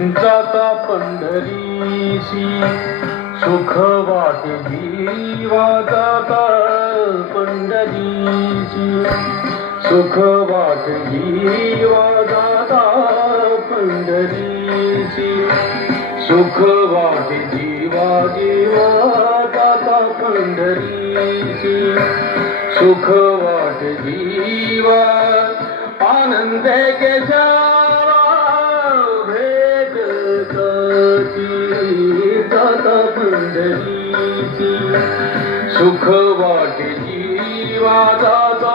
जाता पंढरीसी सुख वाटे जीवा जाता पंढरीसी सुख वाटे जीवा जाता पंढरीसी सुख वाटे जीवा जाता पंढरीसी सुख वाटे जीवा आनंद के जाता पंढरीसी सुख वाटे जीवा जाता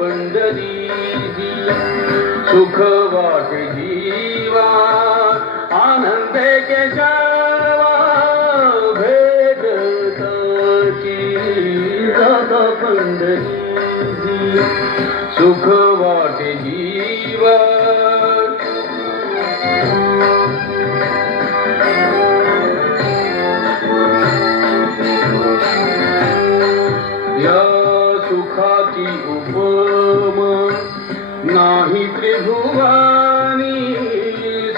पंढरीसी सुख वाटे जीवा आनंद के जाता पंढरीसी सुख वाटे जीवा या सुखाची उपमा नाही त्रिभुवानी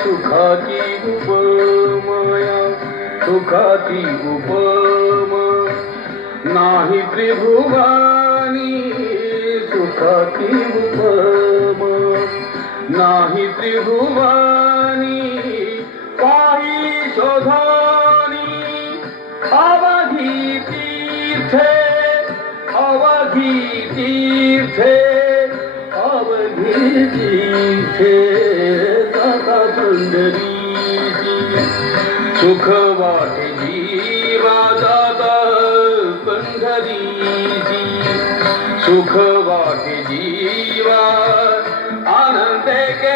सुखाची उपमाया सुखाची उपमा नाही त्रिभुवानी सुखाची उपमा नाही त्रिभुवानी काही शोधानी अवधी तीर्थे अवधी तीर्थे अवधी तीर्थे जाता पंढरीसी सुख वाटे जीवा जाता पंढरीसी सुख वाटे जीवा आनंद के